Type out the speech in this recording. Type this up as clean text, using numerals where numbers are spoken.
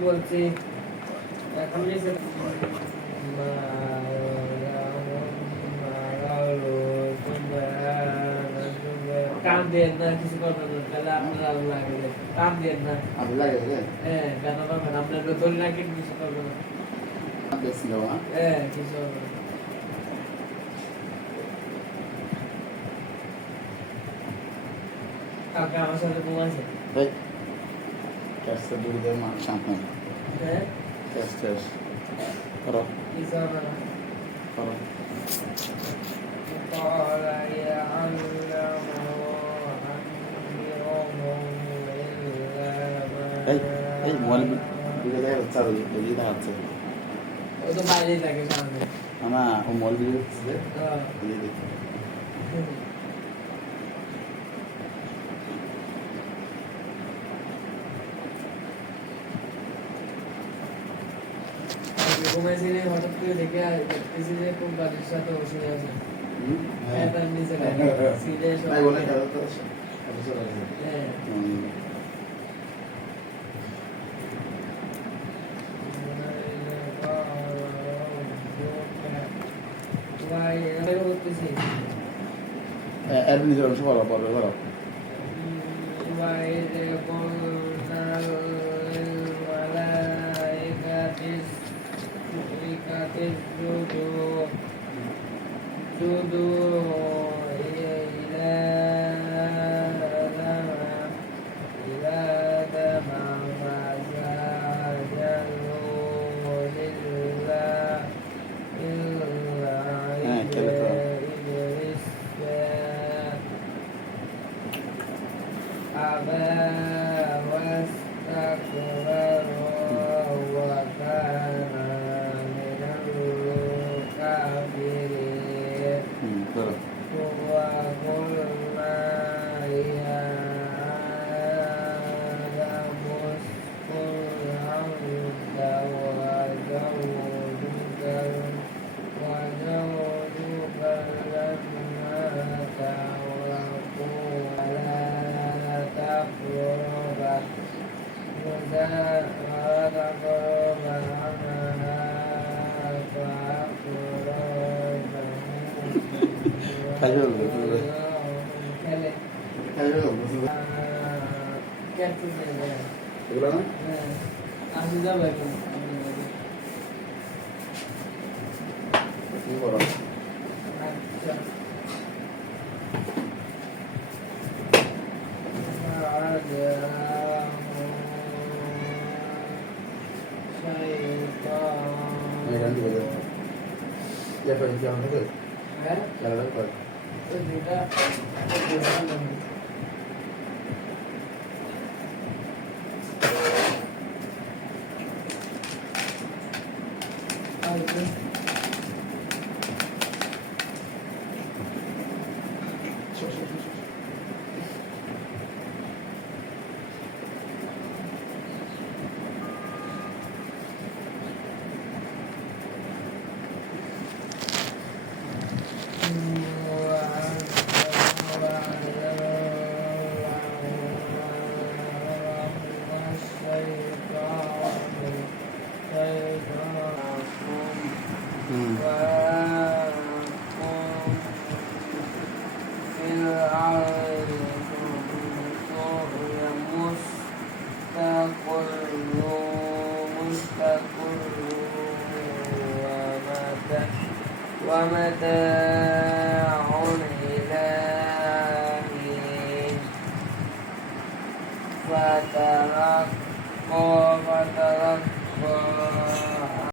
বলছি এখন নিচে কাম দেন না কিছু করবেন না তাহলে আপনার আলো লাগে কাম দেন না আলো লাগে হ্যাঁ কেন করবেন আপনার তো ধরে রাখেন কিছু করবেন না দেখছিল হ্যাঁ কিছু করবেন না কালকে আমার সাথে ঘুমাইছে ক্যাশটা দূরে দেয় মা সামনে হ্যাঁ ক্যাশ ক্যাশ করো কিছু হবে না করো قال يعلم এই মোবাইল দিকে দেখা যাচ্ছে আর দিকে দেখা যাচ্ছে ও তো বাইরেই থাকে সামনে না ও মোবাইল দিকে যাচ্ছে ঘুমাইছিলে হঠাৎ করে দেখে দেখতেছি যে খুব বাড়ির সাথে বসে আছে তার নিচে সিরিয়াস নাই বলে হ্যাঁ এর নিজের অংশ ভালো পড়বে ভালো ومتاع إلى حين فتلقى